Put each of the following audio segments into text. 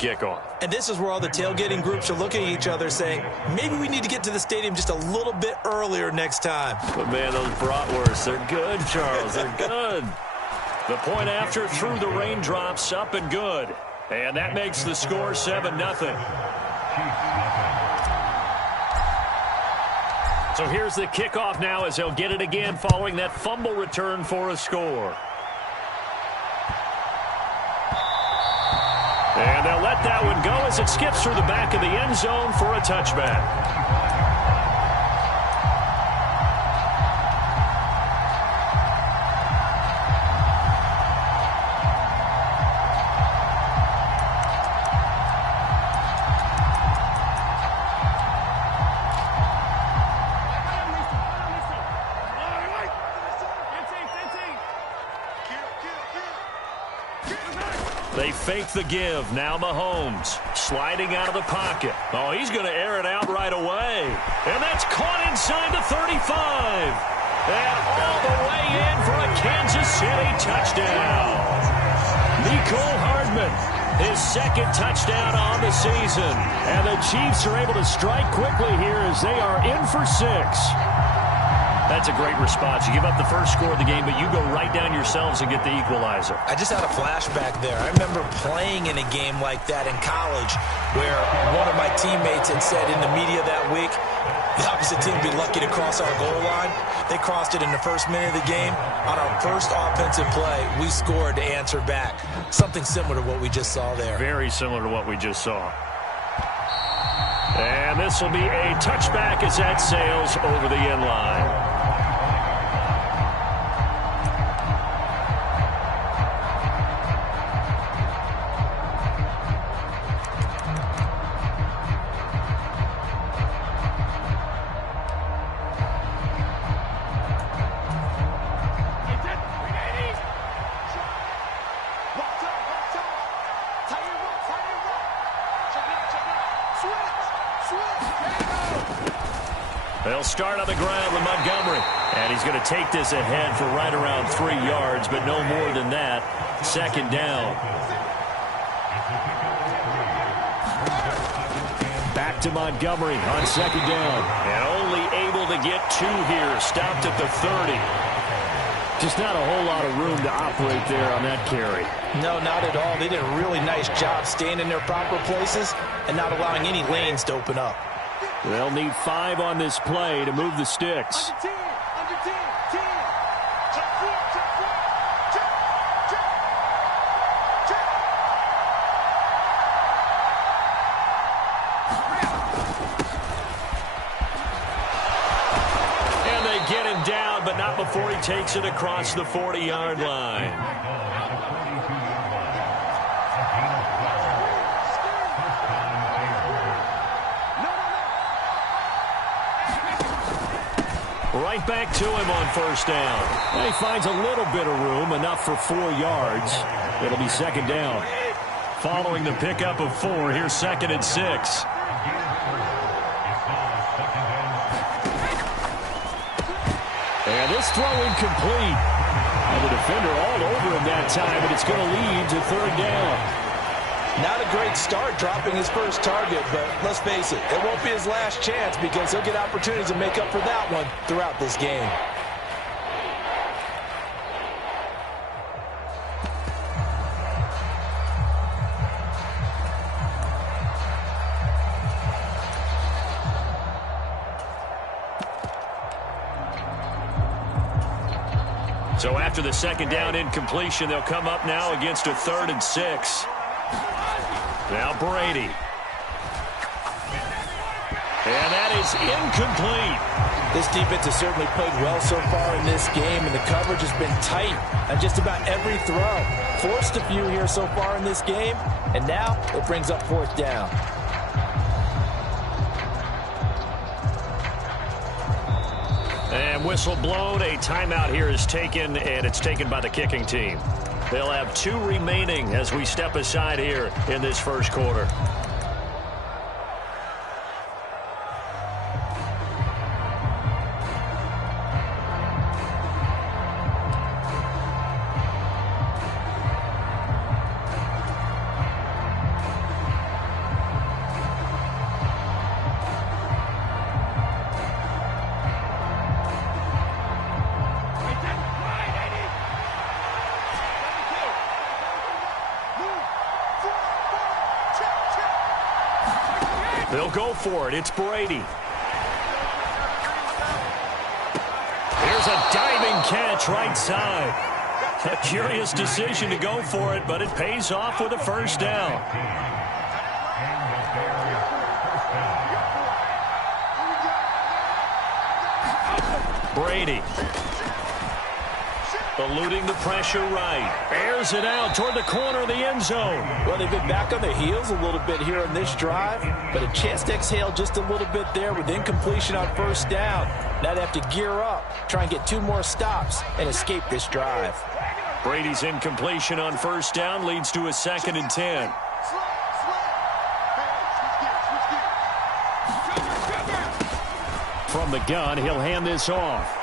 kickoff. And this is where all the tailgating groups are looking at each other saying, maybe we need to get to the stadium just a little bit earlier next time. But, man, those bratwursts, they're good, Charles. They're good. The point after through the raindrops, up and good. And that makes the score 7-0. So here's the kickoff now as they'll get it again following that fumble return for a score. And they'll let that one go as it skips through the back of the end zone for a touchback. They fake the give. Now Mahomes sliding out of the pocket. Oh, he's going to air it out right away. And that's caught inside the 35. And all the way in for a Kansas City touchdown. Nicole Hardman, his second touchdown on the season. And the Chiefs are able to strike quickly here as they are in for 6. That's a great response. You give up the first score of the game, but you go right down yourselves and get the equalizer. I just had a flashback there. I remember playing in a game like that in college where one of my teammates had said in the media that week, the opposite team would be lucky to cross our goal line. They crossed it in the first minute of the game. On our first offensive play, we scored to answer back. Something similar to what we just saw there. Very similar to what we just saw. And this will be a touchback as that sails over the end line. They'll start on the ground with Montgomery. And he's going to take this ahead for right around 3 yards, but no more than that. Second down. Back to Montgomery on second down. And only able to get 2 here. Stopped at the 30. Just not a whole lot of room to operate there on that carry. No, not at all. They did a really nice job staying in their proper places and not allowing any lanes to open up. They'll need 5 on this play to move the sticks. And they get him down, but not before he takes it across the 40-yard line. Right back to him on first down. And he finds a little bit of room, enough for 4 yards. It'll be second down. Following the pickup of 4, here's 2nd and 6. And this throw incomplete. And the defender all over him that time, but it's going to lead to 3rd down. Not a great start dropping his first target, but let's face it, it won't be his last chance because he'll get opportunities to make up for that one throughout this game. So after the second down incompletion, they'll come up now against a 3rd and 6. Now Brady. And that is incomplete. This defense has certainly played well so far in this game, and the coverage has been tight on just about every throw. Forced a few here so far in this game, and now it brings up 4th down. And whistle blown. A timeout here is taken, and it's taken by the kicking team. They'll have 2 remaining as we step aside here in this first quarter. They'll go for it. It's Brady. Here's a diving catch right side. A curious decision to go for it, but it pays off with a first down. Brady. Eluding the pressure right. Airs it out toward the corner of the end zone. Well, they've been back on their heels a little bit here on this drive, but a chance to exhale just a little bit there with incompletion on first down. Now they have to gear up, try and get 2 more stops, and escape this drive. Brady's incompletion on first down leads to a 2nd and 10. From the gun, he'll hand this off.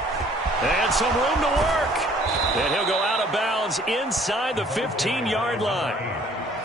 And some room to work. And he'll go out of bounds inside the 15-yard line.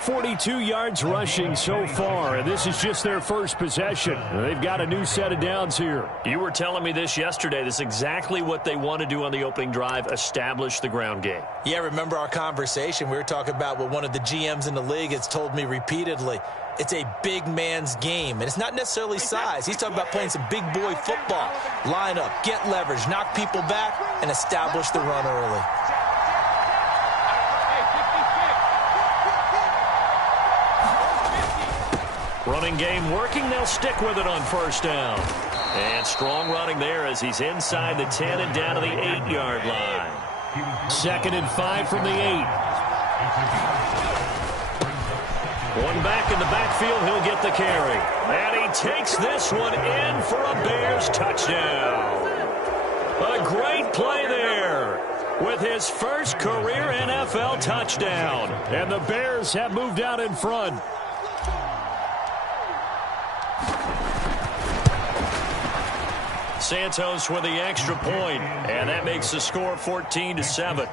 42 yards rushing so far, and this is just their first possession. They've got a new set of downs here. You were telling me this yesterday. This is exactly what they want to do on the opening drive, establish the ground game. Yeah, remember our conversation? We were talking about what one of the GMs in the league has told me repeatedly. It's a big man's game, and it's not necessarily size. He's talking about playing some big boy football. Line up, get leverage, knock people back, and establish the run early. Running game working. They'll stick with it on first down. And strong running there as he's inside the 10 and down to the 8-yard line. 2nd and 5 from the 8. One back in the backfield, he'll get the carry. And he takes this one in for a Bears touchdown. A great play there with his first career NFL touchdown. And the Bears have moved out in front. Santos with the extra point, and that makes the score 14-7.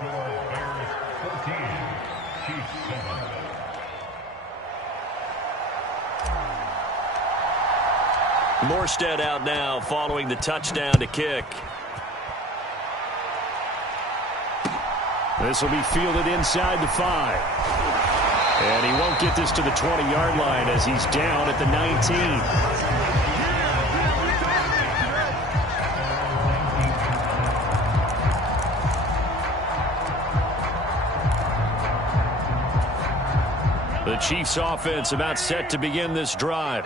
Morstead out now following the touchdown to kick. This will be fielded inside the 5. And he won't get this to the 20-yard line as he's down at the 19. The Chiefs offense about set to begin this drive.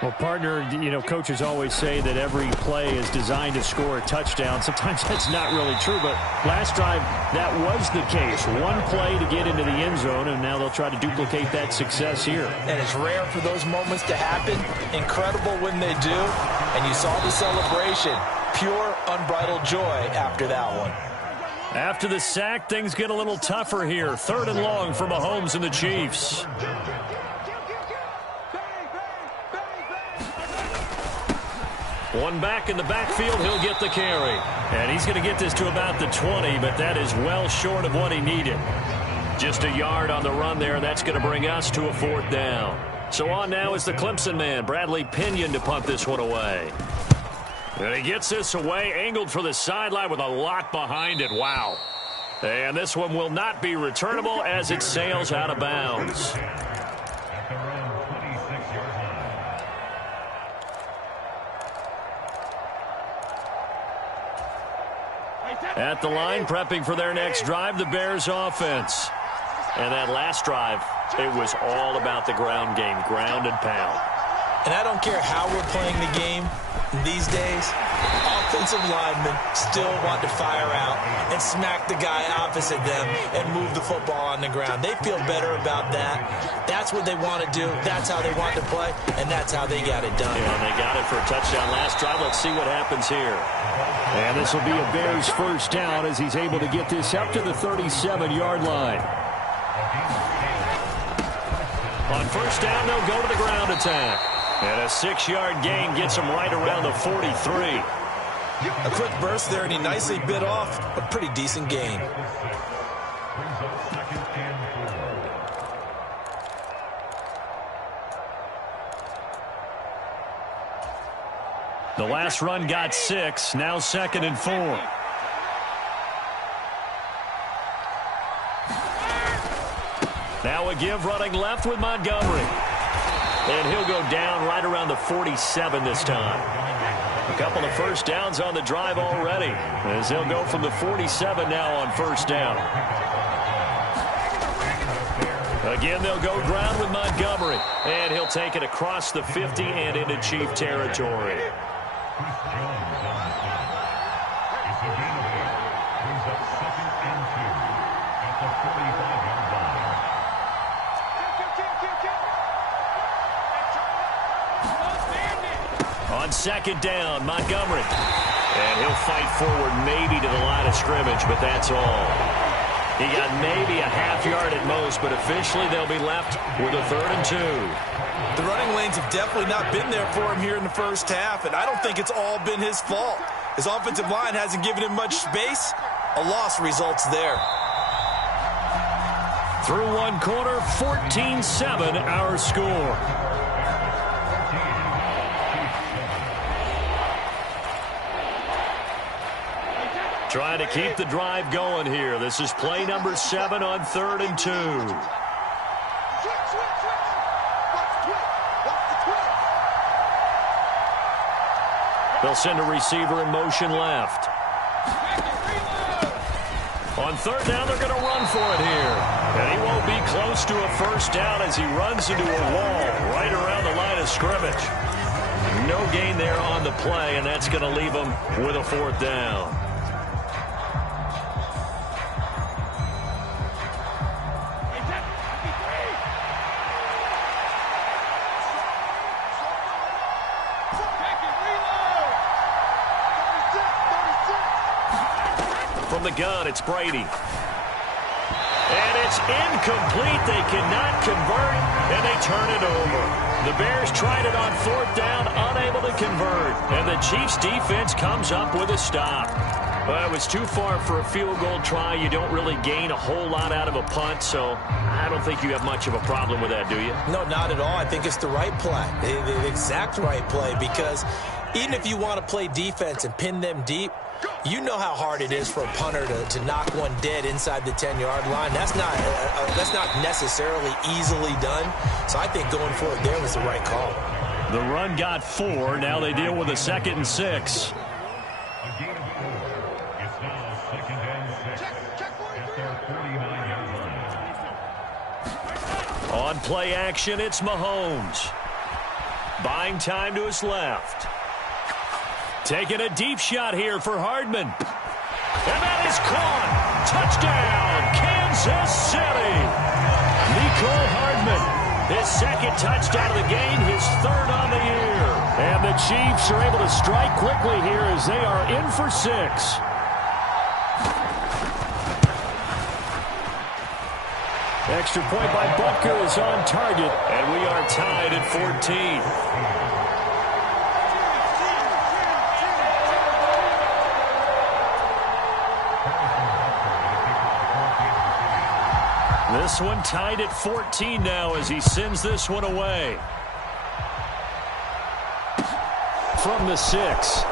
Well, partner, you know, coaches always say that every play is designed to score a touchdown. Sometimes that's not really true, but last drive, that was the case. One play to get into the end zone, and now they'll try to duplicate that success here. And it's rare for those moments to happen. Incredible when they do. And you saw the celebration. Pure, unbridled joy after that one. After the sack, things get a little tougher here. 3rd and long for Mahomes and the Chiefs. One back in the backfield, he'll get the carry. And he's going to get this to about the 20, but that is well short of what he needed. Just a yard on the run there, and that's going to bring us to a 4th down. So on now is the Clemson man, Bradley Pinion, to punt this one away. And he gets this away, angled for the sideline with a lot behind it. Wow. And this one will not be returnable as it sails out of bounds. At the line, prepping for their next drive, the Bears offense. And that last drive, it was all about the ground game, ground and pound. And I don't care how we're playing the game these days, offensive linemen still want to fire out and smack the guy opposite them and move the football on the ground. They feel better about that. That's what they want to do. That's how they want to play, and that's how they got it done. Yeah, they got it for a touchdown last drive. Let's see what happens here. And this will be a Bears first down as he's able to get this up to the 37-yard line. On first down, they'll go to the ground attack. And a 6-yard gain gets him right around the 43. A quick burst there, and he nicely bit off a pretty decent gain. The last run got 6, now 2nd and 4. Now a give running left with Montgomery. And he'll go down right around the 47 this time. A couple of first downs on the drive already, as he'll go from the 47 now on first down. Again, they'll go ground with Montgomery, and he'll take it across the 50 and into Chief territory. On second down, Montgomery. And he'll fight forward maybe to the line of scrimmage, but that's all. He got maybe a half yard at most, but officially they'll be left with a 3rd and 2. The running lanes have definitely not been there for him here in the first half, and I don't think it's all been his fault. His offensive line hasn't given him much space. A loss results there. Through one quarter, 14-7 our score. Trying to keep the drive going here. This is play number 7 on 3rd and 2. They'll send a receiver in motion left. On 3rd down, they're going to run for it here. And he won't be close to a first down as he runs into a wall right around the line of scrimmage. No gain there on the play, and that's going to leave him with a 4th down. From the gun, it's Brady. And it's incomplete. They cannot convert, and they turn it over. The Bears tried it on 4th down, unable to convert. And the Chiefs' defense comes up with a stop. Well, it was too far for a field goal try. You don't really gain a whole lot out of a punt, so I don't think you have much of a problem with that, do you? No, not at all. I think it's the right play, the exact right play, because even if you want to play defense and pin them deep, you know how hard it is for a punter to knock one dead inside the 10-yard line. That's not necessarily easily done. So I think going for it there was the right call. The run got 4. Now they deal with a 2nd and 6. On play action, it's Mahomes. Buying time to his left. Taking a deep shot here for Hardman. And that is caught. Touchdown, Kansas City. Nicole Hardman, his 2nd touchdown of the game, his 3rd on the year. And the Chiefs are able to strike quickly here as they are in for 6. Extra point by Butker is on target, and we are tied at 14. This one tied at 14 now as he sends this one away. From the 6.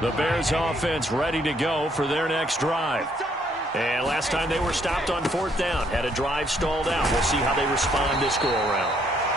The Bears offense ready to go for their next drive. And last time they were stopped on 4th down, had a drive stalled out. We'll see how they respond this go-around.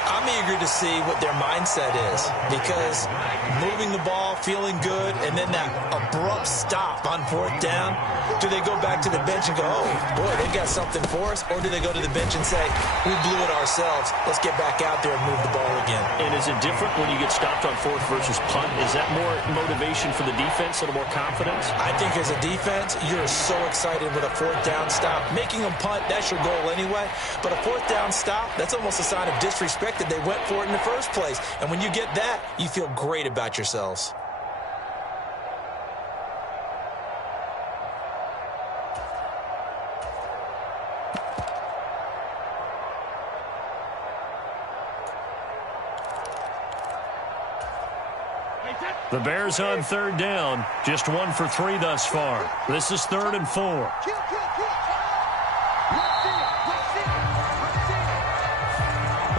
I'm eager to see what their mindset is, because moving the ball, feeling good, and then that abrupt stop on 4th down, do they go back to the bench and go, oh, boy, they got something for us? Or do they go to the bench and say, we blew it ourselves, let's get back out there and move the ball again? And is it different when you get stopped on 4th versus punt? Is that more motivation for the defense, a little more confidence? I think as a defense, you're so excited with a 4th down stop. Making them punt, that's your goal anyway. But a 4th down stop, that's almost a sign of disrespect that they went for it in the first place. And when you get that, you feel great about yourselves. The Bears on 3rd down, just 1 for 3 thus far. This is 3rd and 4.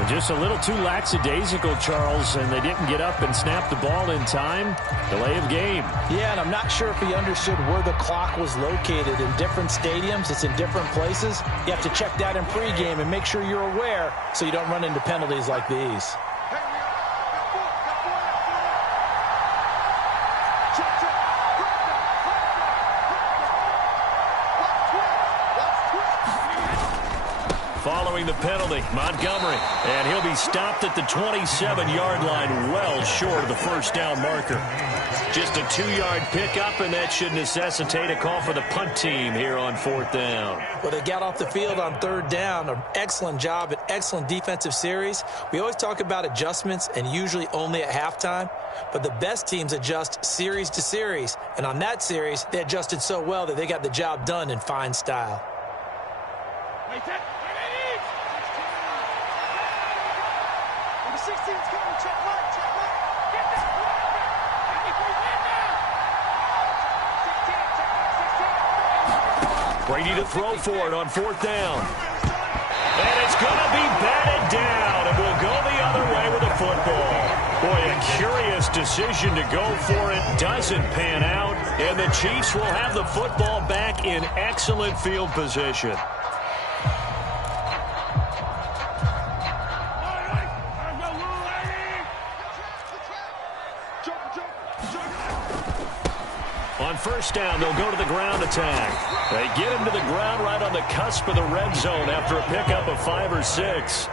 Just a little too lackadaisical, Charles, and they didn't get up and snap the ball in time. Delay of game. Yeah, and I'm not sure if he understood where the clock was located. In different stadiums, it's in different places. You have to check that in pregame and make sure you're aware so you don't run into penalties like these. Following the penalty, Montgomery, and he'll be stopped at the 27-yard line, well short of the first down marker. Just a 2-yard pickup, and that should necessitate a call for the punt team here on 4th down. Well, they got off the field on 3rd down. An excellent job, an excellent defensive series. We always talk about adjustments, and usually only at halftime. But the best teams adjust series to series, and on that series, they adjusted so well that they got the job done in fine style. Brady to throw for it on 4th down. And it's going to be batted down, and we'll go the other way with the football. Boy, a curious decision to go for it. Doesn't pan out, and the Chiefs will have the football back in excellent field position. On 1st down, they'll go to the ground attack. They get him to the ground right on the cusp of the red zone after a pickup of 5 or 6.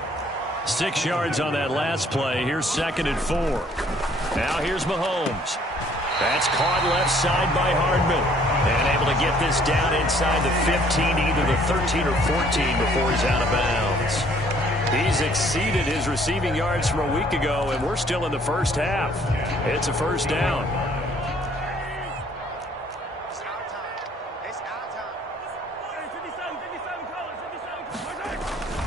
6 yards on that last play. Here's 2nd and 4. Now here's Mahomes. That's caught left side by Hardman. And able to get this down inside the 15, either the 13 or 14 before he's out of bounds. He's exceeded his receiving yards from a week ago, and we're still in the first half. It's a 1st down.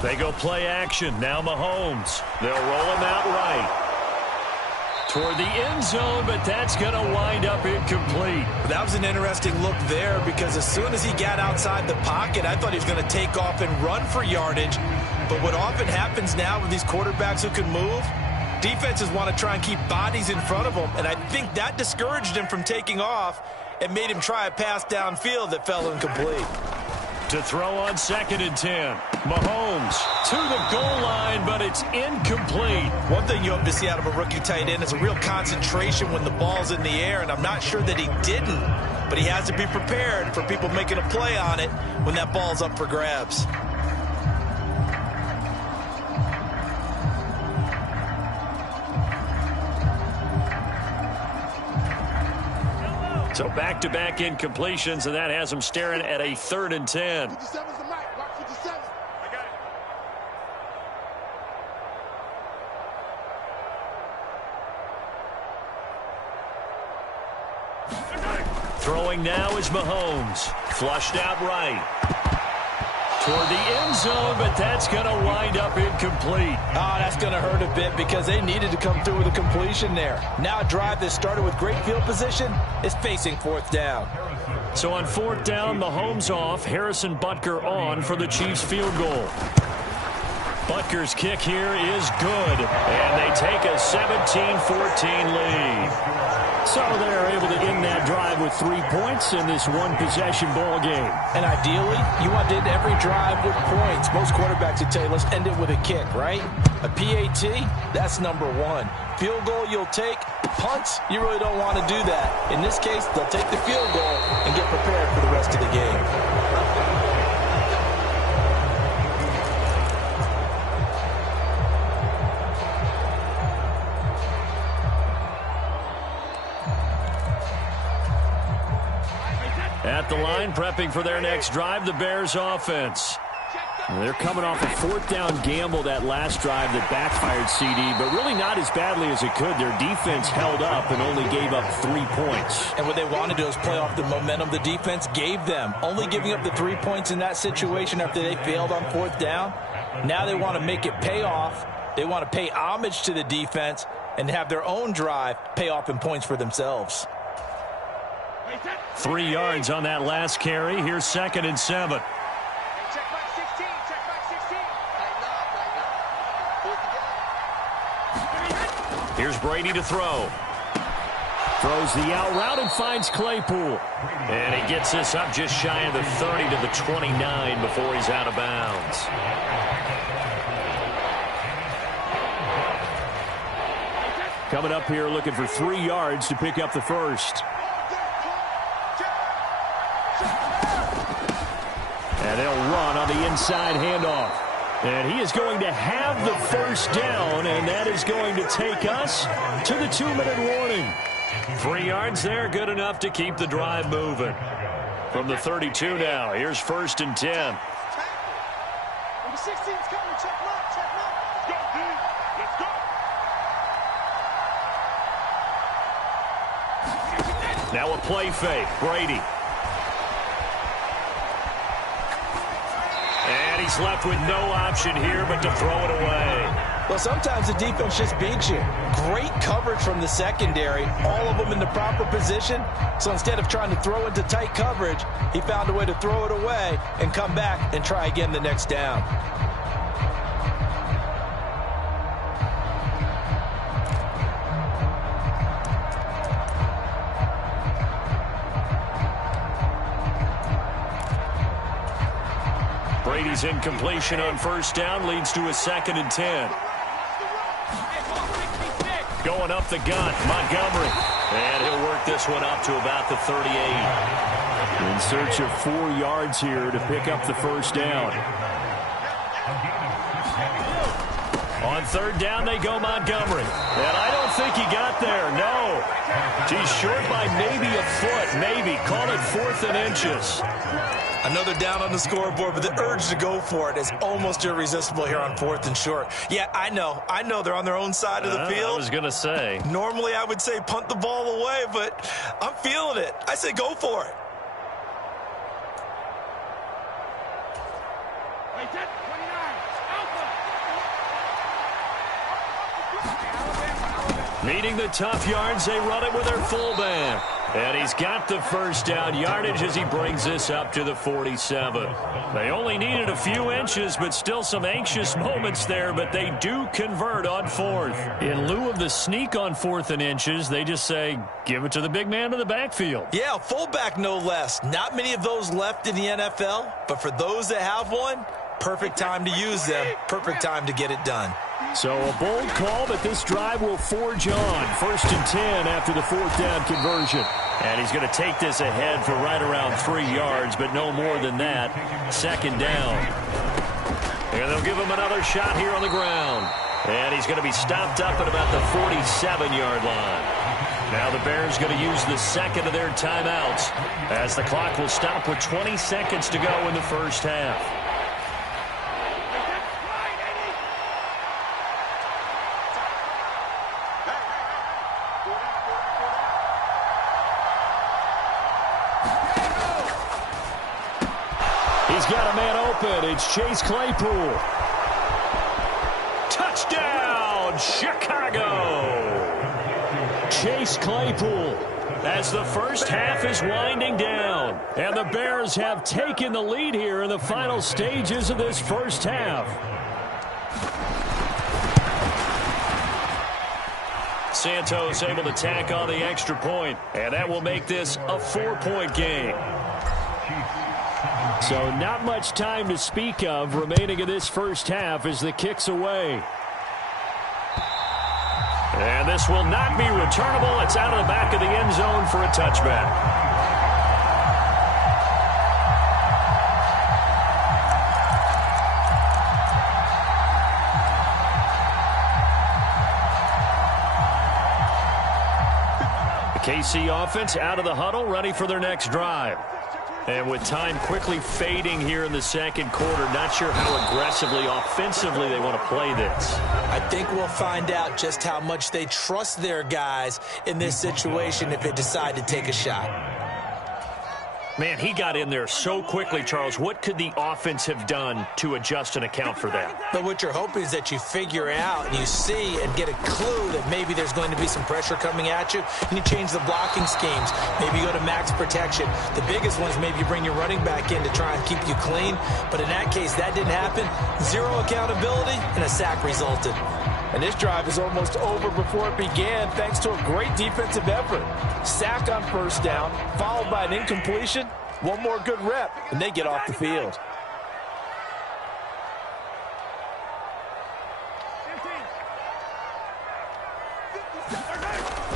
They go play action. Now Mahomes. They'll roll him out right toward the end zone, but that's going to wind up incomplete. That was an interesting look there because as soon as he got outside the pocket, I thought he was going to take off and run for yardage. But what often happens now with these quarterbacks who can move, defenses want to try and keep bodies in front of them, and I think that discouraged him from taking off and made him try a pass downfield that fell incomplete. To throw on 2nd and 10. Mahomes to the goal line, but it's incomplete. One thing you hope to see out of a rookie tight end is a real concentration when the ball's in the air, and I'm not sure that he didn't, but he has to be prepared for people making a play on it when that ball's up for grabs. So back-to-back incompletions, and that has him staring at a 3rd and 10. Throwing now is Mahomes. Flushed out right. Toward the end zone, but that's going to wind up incomplete. Oh, that's going to hurt a bit because they needed to come through with a completion there. Now a drive that started with great field position is facing 4th down. So on 4th down, Mahomes off, Harrison Butker on for the Chiefs field goal. Butker's kick here is good, and they take a 17-14 lead. So they're able to end that drive with 3 points in this one-possession ball game. And ideally, you want to end every drive with points. Most quarterbacks would tell you, let's end it with a kick, right? A PAT, that's number 1. Field goal you'll take. Punts, you really don't want to do that. In this case, they'll take the field goal and get prepared for the rest of the game. At the line, prepping for their next drive, the Bears offense. They're coming off a 4th down gamble that last drive that backfired, CD, but really not as badly as it could. Their defense held up and only gave up 3 points. And what they want to do is play off the momentum the defense gave them. Only giving up the 3 points in that situation after they failed on 4th down. Now they want to make it pay off. They want to pay homage to the defense and have their own drive pay off in points for themselves. 3 yards on that last carry. Here's 2nd and 7. Check back 16. Check back 16. Here's Brady to throw. Throws the out route and finds Claypool. And he gets this up just shy of the 30 to the 29 before he's out of bounds. Coming up here looking for 3 yards to pick up the first. And they'll run on the inside handoff. And he is going to have the first down, and that is going to take us to the 2-minute warning. 3 yards there, good enough to keep the drive moving. From the 32 now, here's 1st and 10. Number 16's coming, check left, check left. Let's go, D. Let's go. Now a play fake, Brady. And he's left with no option here but to throw it away. Well, sometimes the defense just beats you. Great coverage from the secondary, all of them in the proper position. So instead of trying to throw into tight coverage, he found a way to throw it away and come back and try again the next down. Brady's incompletion on 1st down leads to a 2nd and 10. Going up the gun, Montgomery. And he'll work this one up to about the 38. In search of 4 yards here to pick up the first down. On 3rd down, they go Montgomery. And I don't think he got there, no. He's short by maybe a foot, maybe. Call it 4th and inches. Another down on the scoreboard, but the urge to go for it is almost irresistible here on 4th and short. Yeah, I know they're on their own side of the field. I was going to say. Normally I would say punt the ball away, but I'm feeling it. I say go for it. Meeting the tough yards, they run it with their fullback. And he's got the first down yardage as he brings this up to the 47. They only needed a few inches, but still some anxious moments there, but they do convert on 4th. In lieu of the sneak on 4th and inches, they just say, give it to the big man in the backfield. Yeah, fullback no less. Not many of those left in the NFL, but for those that have one, perfect time to use them, perfect time to get it done. So a bold call, but this drive will forge on. 1st and 10 after the 4th down conversion. And he's going to take this ahead for right around 3 yards, but no more than that. 2nd down. And they'll give him another shot here on the ground. And he's going to be stopped up at about the 47-yard line. Now the Bears going to use the 2nd of their timeouts as the clock will stop with 20 seconds to go in the first half. He's got a man open. It's Chase Claypool. Touchdown, Chicago. Chase Claypool as the first half is winding down. And the Bears have taken the lead here in the final stages of this first half. Santos able to tack on the extra point, and that will make this a 4-point game. So not much time to speak of remaining in this first half as the kick's away. And this will not be returnable. It's out of the back of the end zone for a touchback. The KC offense out of the huddle, ready for their next drive. And with time quickly fading here in the second quarter, not sure how aggressively, offensively they want to play this. I think we'll find out just how much they trust their guys in this situation if they decide to take a shot. Man, he got in there so quickly, Charles. What could the offense have done to adjust and account for that? But what you're hoping is that you figure out and you see and get a clue that maybe there's going to be some pressure coming at you, and you change the blocking schemes. Maybe you go to max protection. The biggest ones, maybe you bring your running back in to try and keep you clean. But in that case, that didn't happen. Zero accountability, and a sack resulted. And this drive is almost over before it began thanks to a great defensive effort. Sack on first down, followed by an incompletion. One more good rep, and they get off the field.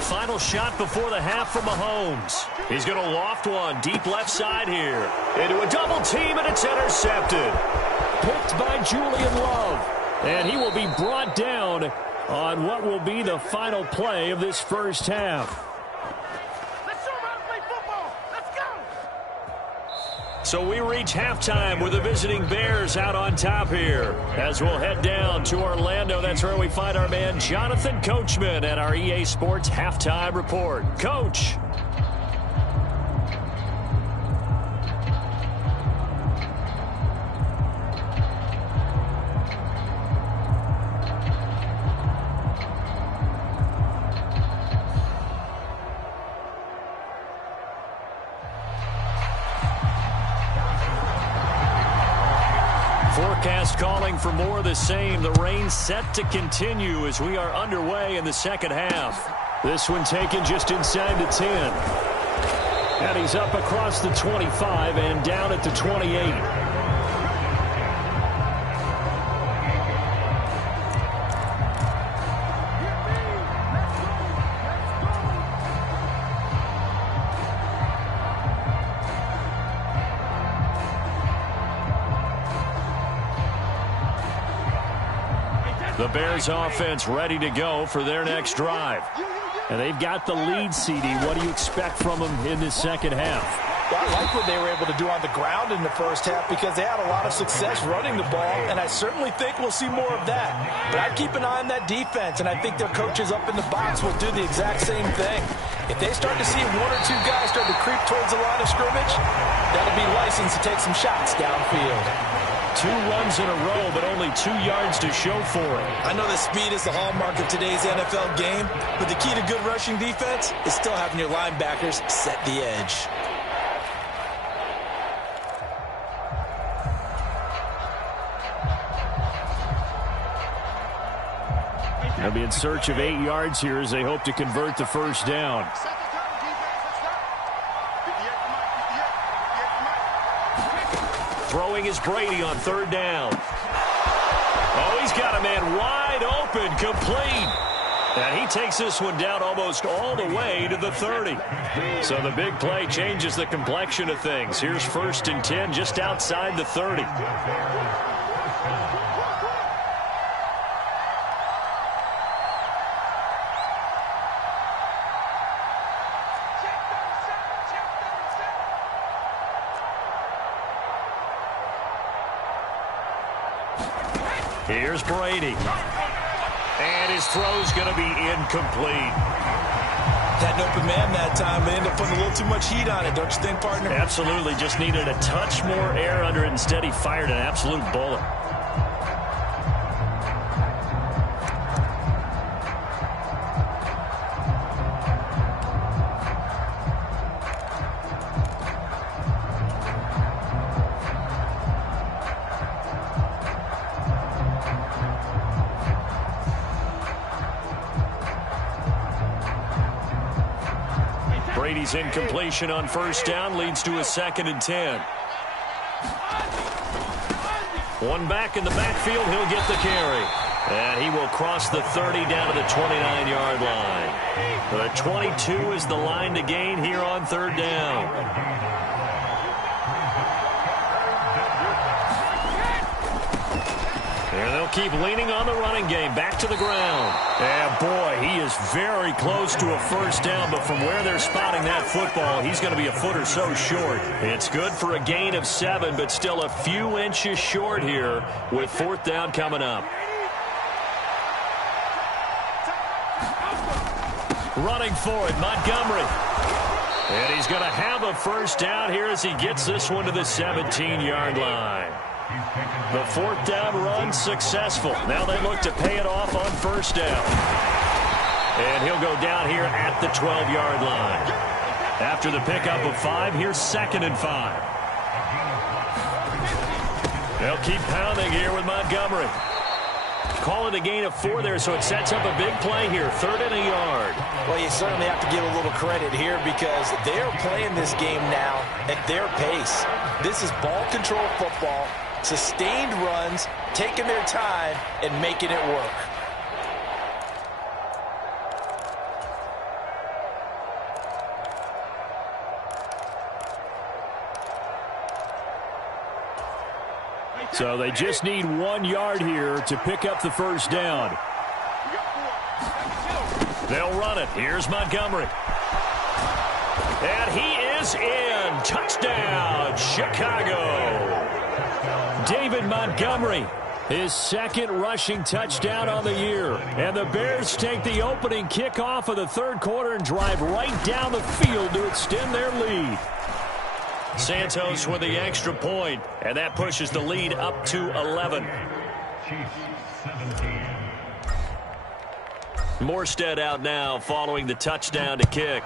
Final shot before the half from Mahomes. He's going to loft one deep left side here. Into a double team, and it's intercepted. Picked by Julian Love. And he will be brought down on what will be the final play of this first half. Let's show them how to play football. Let's go. So we reach halftime with the visiting Bears out on top here. As we'll head down to Orlando, that's where we find our man Jonathan Coachman at our EA Sports Halftime Report. Coach. Forecast calling for more of the same. The rain set to continue as we are underway in the second half. This one taken just inside the 10. And he's up across the 25 and down at the 28. The Bears offense ready to go for their next drive. And they've got the lead, CD. What do you expect from them in this second half? Well, I like what they were able to do on the ground in the first half because they had a lot of success running the ball, and I certainly think we'll see more of that. But I'd keep an eye on that defense, and I think their coaches up in the box will do the exact same thing. If they start to see one or two guys start to creep towards the line of scrimmage, that'll be license to take some shots downfield. 2 runs in a row, but only 2 yards to show for it. I know that speed is the hallmark of today's NFL game, but the key to good rushing defense is still having your linebackers set the edge. They'll be in search of 8 yards here as they hope to convert the first down. Throwing is Brady on third down. Oh, he's got a man wide open, complete. And he takes this one down almost all the way to the 30. So the big play changes the complexion of things. Here's 1st and 10 just outside the 30. Here's Brady. And his throw's going to be incomplete. Had an open man that time, but ended up putting a little too much heat on it, don't you think, partner? Absolutely. Just needed a touch more air under it. Instead, he fired an absolute bullet. Brady's incompletion on first down leads to a 2nd and 10. One back in the backfield, he'll get the carry. And he will cross the 30 down to the 29-yard line. The 22 is the line to gain here on third down. And they'll keep leaning on the running game. Back to the ground. And, boy, he is very close to a first down. But from where they're spotting that football, he's going to be a foot or so short. It's good for a gain of 7, but still a few inches short here with 4th down coming up. Running for it, Montgomery. And he's going to have a first down here as he gets this one to the 17-yard line. The fourth down run successful. Now they look to pay it off on first down. And he'll go down here at the 12-yard line. After the pickup of 5, here's 2nd and 5. They'll keep pounding here with Montgomery. Call it a gain of 4 there, so it sets up a big play here. 3rd and a yard. Well, you certainly have to give a little credit here because they're playing this game now at their pace. This is ball control football, sustained runs, taking their time, and making it work. So they just need 1 yard here to pick up the first down. They'll run it. Here's Montgomery. And he is in. Touchdown, Chicago. David Montgomery, his 2nd rushing touchdown on the year. And the Bears take the opening kickoff of the 3rd quarter and drive right down the field to extend their lead. Santos with the extra point, and that pushes the lead up to 11. Morstead out now following the touchdown to kick.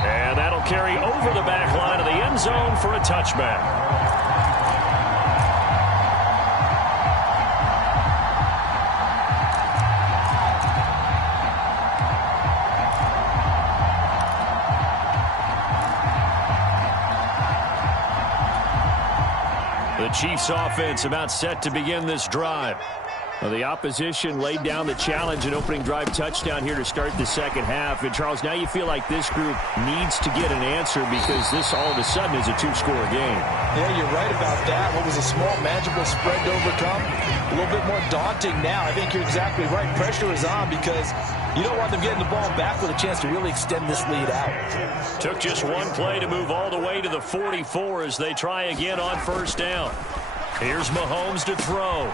And that'll carry over the back line of the end zone for a touchback. The Chiefs offense about set to begin this drive. Well, the opposition laid down the challenge and opening drive touchdown here to start the second half. And, Charles, now you feel like this group needs to get an answer because this all of a sudden is a 2-score game. Yeah, you're right about that. What was a small, manageable spread to overcome, a little bit more daunting now. I think you're exactly right. Pressure is on because you don't want them getting the ball back with a chance to really extend this lead out. Took just 1 play to move all the way to the 44 as they try again on first down. Here's Mahomes to throw.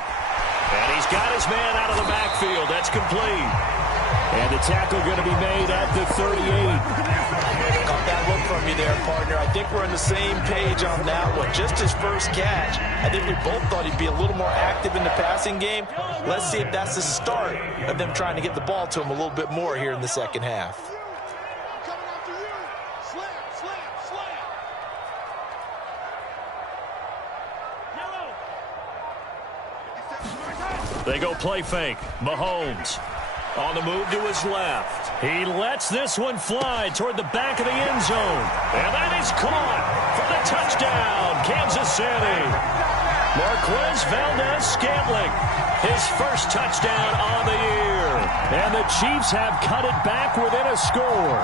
And he's got his man out of the backfield. That's complete. And the tackle going to be made at the 38. Caught that look from you there, partner. I think we're on the same page on that one. Just his first catch. I think we both thought he'd be a little more active in the passing game. Let's see if that's the start of them trying to get the ball to him a little bit more here in the second half. They go play fake. Mahomes on the move to his left. He lets this one fly toward the back of the end zone. And that is caught for the touchdown, Kansas City. Marquez Valdez-Scantling, his first touchdown on the year. And the Chiefs have cut it back within a score.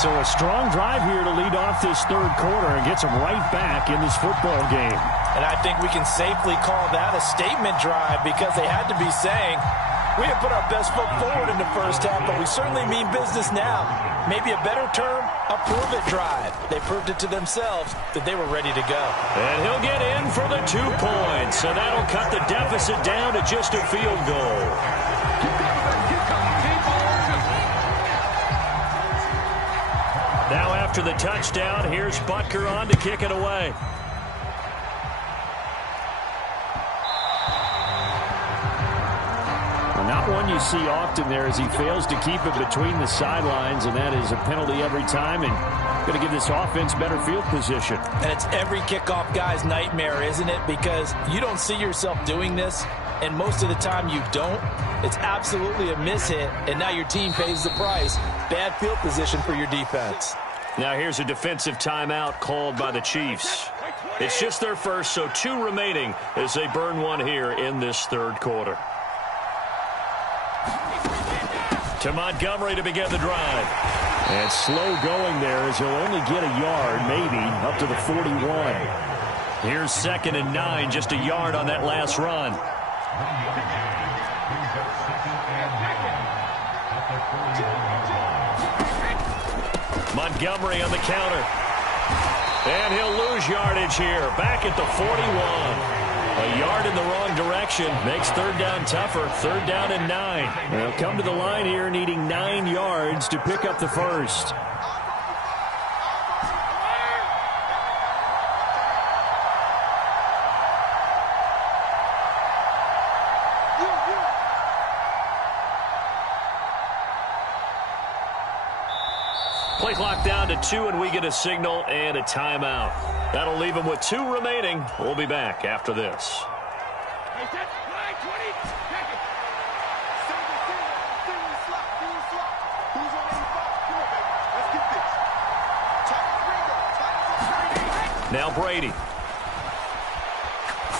So a strong drive here to lead off this 3rd quarter and gets them right back in this football game. And I think we can safely call that a statement drive because they had to be saying, we have put our best foot forward in the first half, but we certainly mean business now. Maybe a better term, a prove-it drive. They proved it to themselves that they were ready to go. And he'll get in for the 2 points, and that'll cut the deficit down to just a field goal. Now after the touchdown, here's Butker on to kick it away. Not one you see often there as he fails to keep it between the sidelines, and that is a penalty every time and going to give this offense better field position. And it's every kickoff guy's nightmare, isn't it? Because you don't see yourself doing this, and most of the time you don't. It's absolutely a mishit, and now your team pays the price. Bad field position for your defense. Now here's a defensive timeout called by the Chiefs. It's just their first, so 2 remaining as they burn one here in this 3rd quarter. To Montgomery to begin the drive. And slow going there as he'll only get a yard, maybe, up to the 41. Here's 2nd and 9, just a yard on that last run. Montgomery on the counter. And he'll lose yardage here, back at the 41. A yard in the wrong direction makes third down tougher. Third down and 9. They'll come to the line here needing 9 yards to pick up the first. Play clock down to 2, and we get a signal and a timeout. That'll leave them with 2 remaining. We'll be back after this. Hey, that's 9-20. Check it. Single slot. Who's on 85? Come on, baby. Let's get this. Tight Ringo. Now Brady.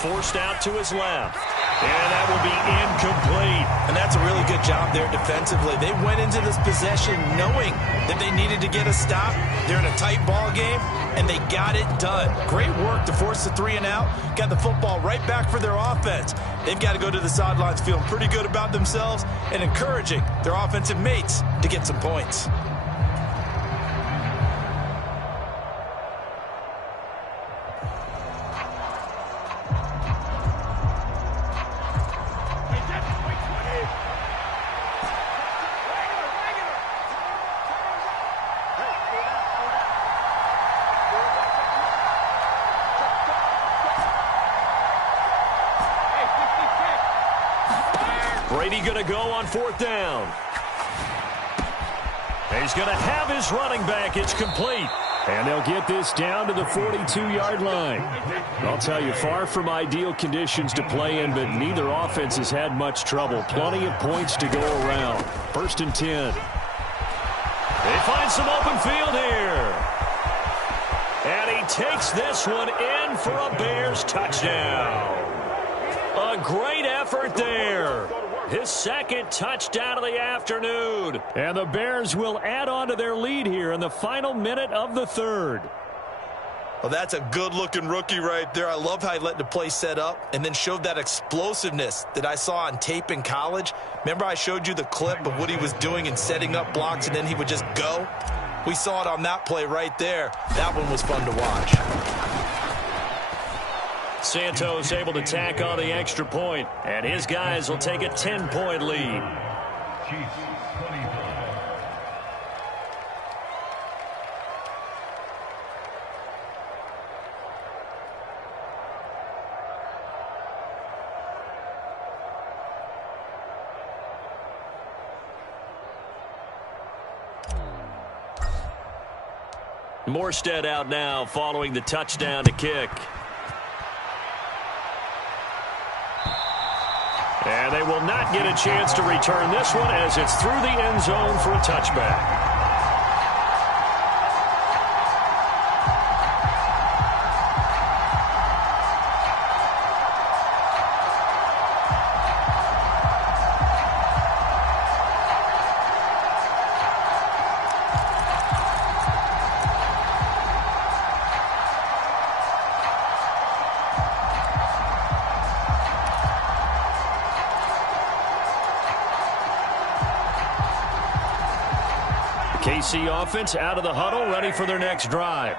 Forced out to his left. And that will be incomplete. And that's a really good job there defensively. They went into this possession knowing that they needed to get a stop. They're in a tight ball game, and they got it done. Great work to force the 3 and out. Got the football right back for their offense. They've got to go to the sidelines feeling pretty good about themselves and encouraging their offensive mates to get some points. Brady going to go on 4th down. He's going to have his running back. It's complete. And they'll get this down to the 42-yard line. I'll tell you, far from ideal conditions to play in, but neither offense has had much trouble. Plenty of points to go around. 1st and 10. They find some open field here. And he takes this one in for a Bears touchdown. A great effort there. His 2nd touchdown of the afternoon. And the Bears will add on to their lead here in the final minute of the 3rd. Well, that's a good-looking rookie right there. I love how he let the play set up and then showed that explosiveness that I saw on tape in college. Remember I showed you the clip of what he was doing and setting up blocks, and then he would just go? We saw it on that play right there. That one was fun to watch. Santos able to tack on the extra point, and his guys will take a 10-point lead. Morstead out now following the touchdown to kick. And they will not get a chance to return this one as it's through the end zone for a touchback. KC offense out of the huddle, ready for their next drive.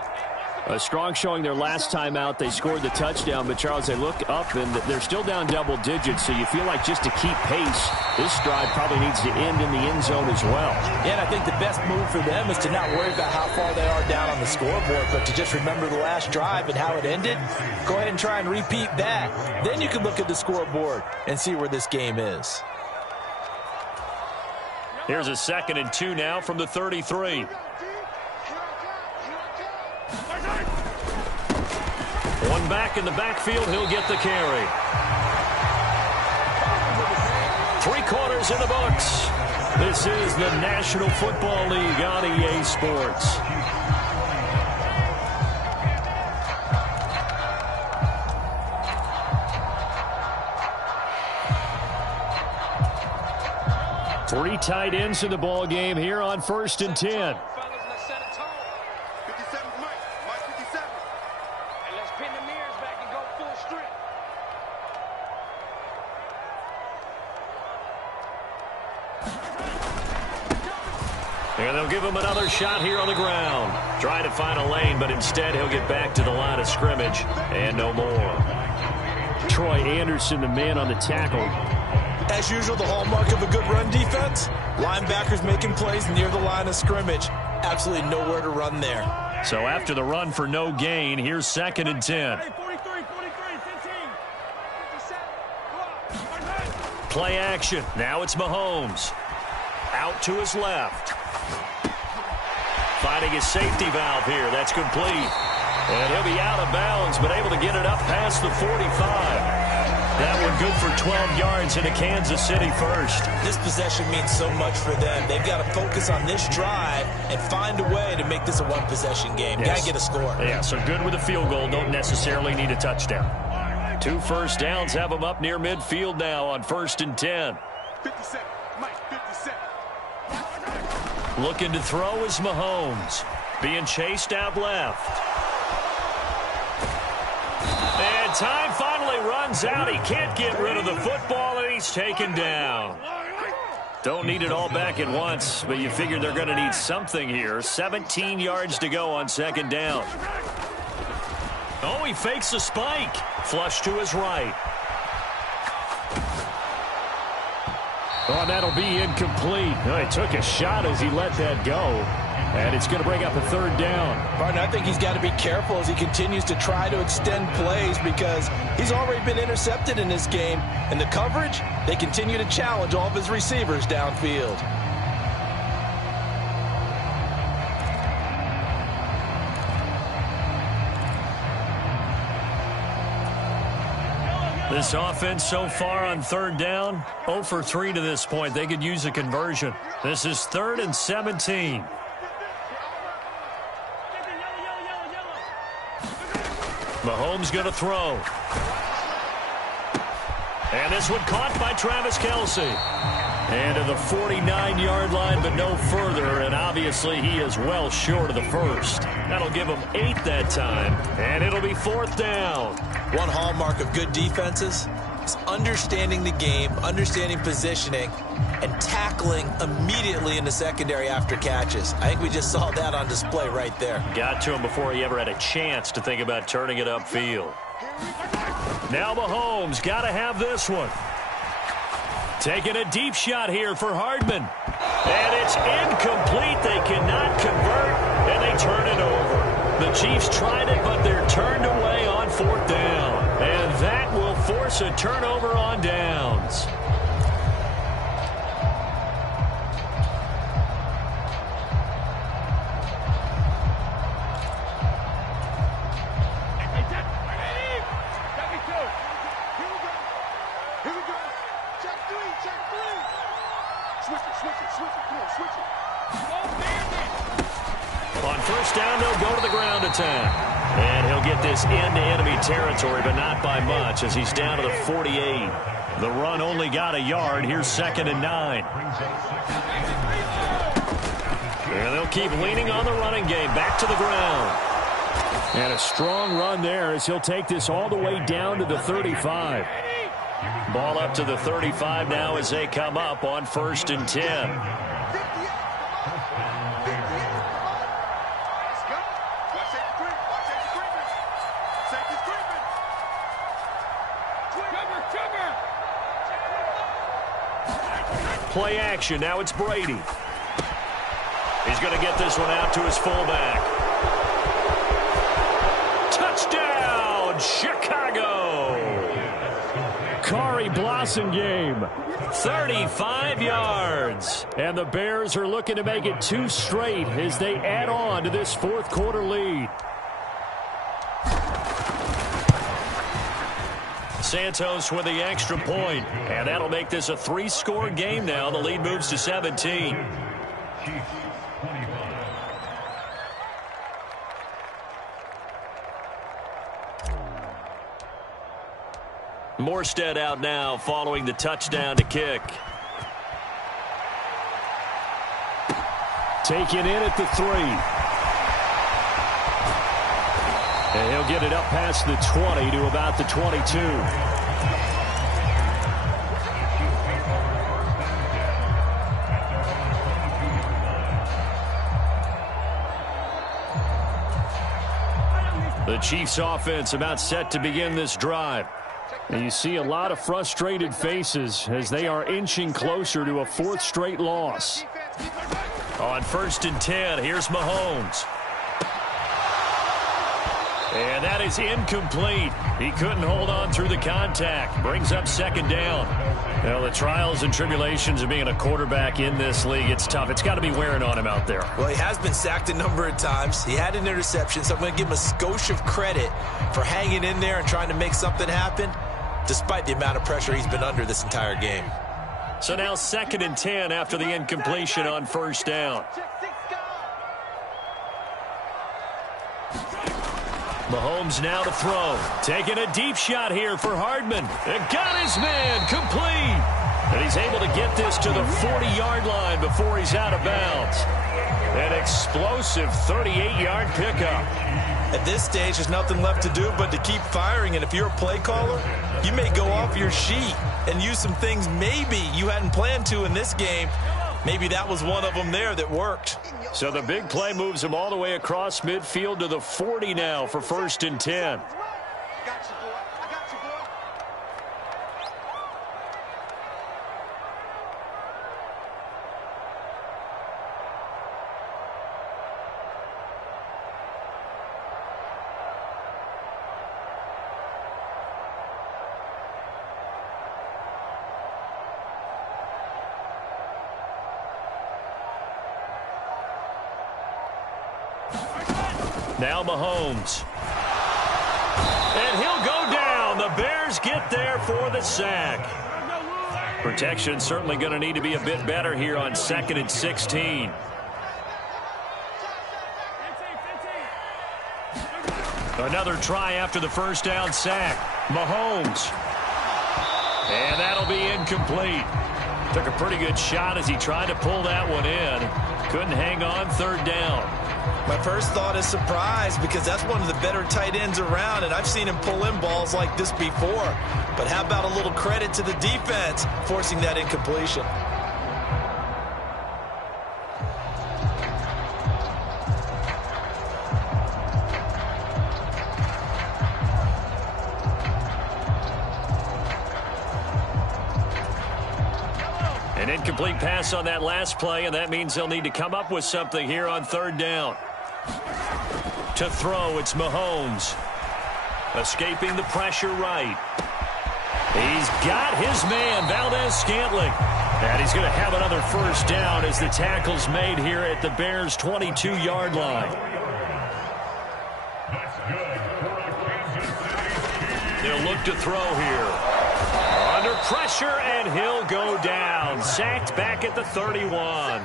A strong showing their last time out. They scored the touchdown, but Charles, they look up and they're still down double digits, so you feel like just to keep pace, this drive probably needs to end in the end zone as well. Yeah, and I think the best move for them is to not worry about how far they are down on the scoreboard, but to just remember the last drive and how it ended. Go ahead and try and repeat that. Then you can look at the scoreboard and see where this game is. Here's a 2nd and 2 now from the 33. One back in the backfield. He'll get the carry. 3 quarters in the books. This is the National Football League on EA Sports. Three tight ends in the ball game here on 1st and 10. And they'll give him another shot here on the ground. Trying to find a lane, but instead he'll get back to the line of scrimmage and no more. Troy Anderson, the man on the tackle. As usual, the hallmark of a good run defense, linebackers making plays near the line of scrimmage. Absolutely nowhere to run there. So after the run for no gain, here's 2nd and 10. Play action. Now it's Mahomes. Out to his left. Finding his safety valve here. That's complete. And he'll be out of bounds, but able to get it up past the 45. That one good for 12 yards into Kansas City first. This possession means so much for them. They've got to focus on this drive and find a way to make this a one-possession game. Yes. Got to get a score. Yeah, so good with a field goal. Don't necessarily need a touchdown. 2 first downs have them up near midfield now on 1st and 10. 57. Mike, 57. Looking to throw is Mahomes. Being chased out left. And time finally runs out. He can't get rid of the football, and he's taken down. Don't need it all back at once, but you figure they're going to need something here. 17 yards to go on 2nd down. Oh, he fakes a spike. Flush to his right. Oh, that'll be incomplete. Oh, he took a shot as he let that go. And it's going to bring up a 3rd down. Martin, I think he's got to be careful as he continues to try to extend plays because he's already been intercepted in this game. And the coverage, they continue to challenge all of his receivers downfield. This offense so far on 3rd down, 0 for 3 to this point. They could use a conversion. This is 3rd and 17. Mahomes going to throw. And this one caught by Travis Kelce. And to the 49-yard line, but no further. And obviously he is well short of the first. That'll give him 8 that time. And it'll be 4th down. One hallmark of good defenses is understanding the game, understanding positioning, and tackling immediately in the secondary after catches. I think we just saw that on display right there. Got to him before he ever had a chance to think about turning it upfield. Now Mahomes got to have this one. Taking a deep shot here for Hardman. And it's incomplete. They cannot convert, and they turn it over. The Chiefs tried it, but they're turned away on 4th down. And that will force a turnover on downs. On 1st down, they'll go to the ground attack. And he'll get this into enemy territory, but not by much as he's down to the 48. The run only got a yard. Here's 2nd and 9. And they'll keep leaning on the running game. Back to the ground. And a strong run there as he'll take this all the way down to the 35. Ball up to the 35 now as they come up on 1st and 10. Play action. Now it's Brady. He's going to get this one out to his fullback. Touchdown, Chicago. Kari Blasingame, 35 yards. And the Bears are looking to make it 2 straight as they add on to this 4th quarter lead. Santos with the extra point, and that'll make this a 3-score game now. The lead moves to 17. Morstead out now following the touchdown to kick. Taken in at the 3. And he'll get it up past the 20 to about the 22. The Chiefs offense about set to begin this drive. And you see a lot of frustrated faces as they are inching closer to a fourth straight loss. On 1st and 10, here's Mahomes. And that is incomplete. He couldn't hold on through the contact. Brings up 2nd down. Well, the trials and tribulations of being a quarterback in this league, it's tough. It's got to be wearing on him out there. Well, he has been sacked a number of times. He had an interception, so I'm going to give him a skosh of credit for hanging in there and trying to make something happen, despite the amount of pressure he's been under this entire game. So now 2nd and 10 after the incompletion on 1st down. Mahomes now to throw. Taking a deep shot here for Hardman. And got his man complete. And he's able to get this to the 40-yard line before he's out of bounds. An explosive 38-yard pickup. At this stage, there's nothing left to do but to keep firing. And if you're a play caller, you may go off your sheet and use some things maybe you hadn't planned to in this game. Maybe that was one of them there that worked. So the big play moves him all the way across midfield to the 40 now for 1st and 10. Now Mahomes. And he'll go down. The Bears get there for the sack. Protection certainly going to need to be a bit better here on 2nd and 16. Another try after the 1st down sack. Mahomes. And that'll be incomplete. Took a pretty good shot as he tried to pull that one in. Couldn't hang on 3rd down. My first thought is surprise because that's one of the better tight ends around, and I've seen him pull in balls like this before. But how about a little credit to the defense forcing that incompletion? An incomplete pass on that last play, and that means they'll need to come up with something here on 3rd down. To throw, it's Mahomes. Escaping the pressure right. He's got his man, Valdez-Scantling. And he's going to have another 1st down as the tackle's made here at the Bears' 22-yard line. They'll look to throw here. Under pressure, and he'll go down. Sacked back at the 31.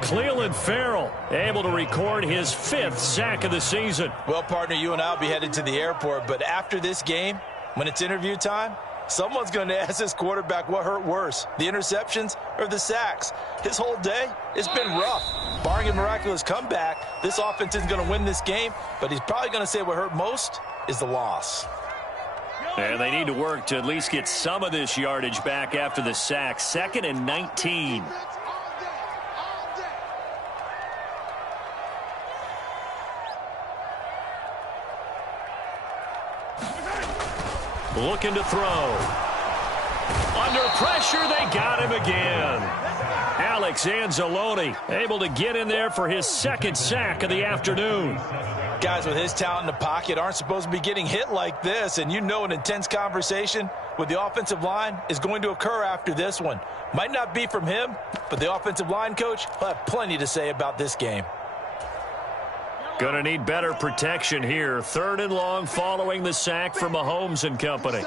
Clelin Ferrell able to record his 5th sack of the season. Well, partner, you and I will be headed to the airport, but after this game, when it's interview time, someone's going to ask this quarterback what hurt worse, the interceptions or the sacks. His whole day, it's been rough. Barring a miraculous comeback, this offense isn't going to win this game, but he's probably going to say what hurt most is the loss. And they need to work to at least get some of this yardage back after the sack. 2nd and 19. Looking to throw. Under pressure, they got him again. Alex Anzalone able to get in there for his 2nd sack of the afternoon. Guys with his talent in the pocket aren't supposed to be getting hit like this, and you know an intense conversation with the offensive line is going to occur after this one. Might not be from him, but the offensive line coach will have plenty to say about this game. Gonna need better protection here. 3rd and long following the sack for Mahomes and company.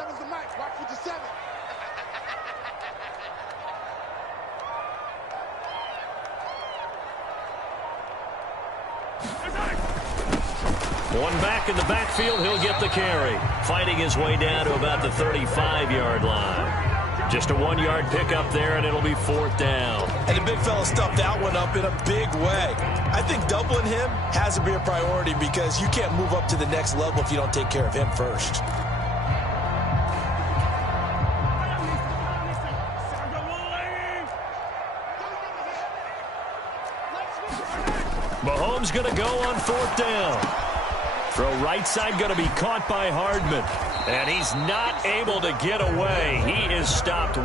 One back in the backfield, he'll get the carry. Fighting his way down to about the 35-yard line. Just a 1-yard pickup there, and it'll be 4th down. And the big fella stuffed that one up in a big way. I think doubling him has to be a priority because you can't move up to the next level if you don't take care of him first. Mahomes going to go on 4th down. Throw right side going to be caught by Hardman. And he's not able to get away. He is stopped.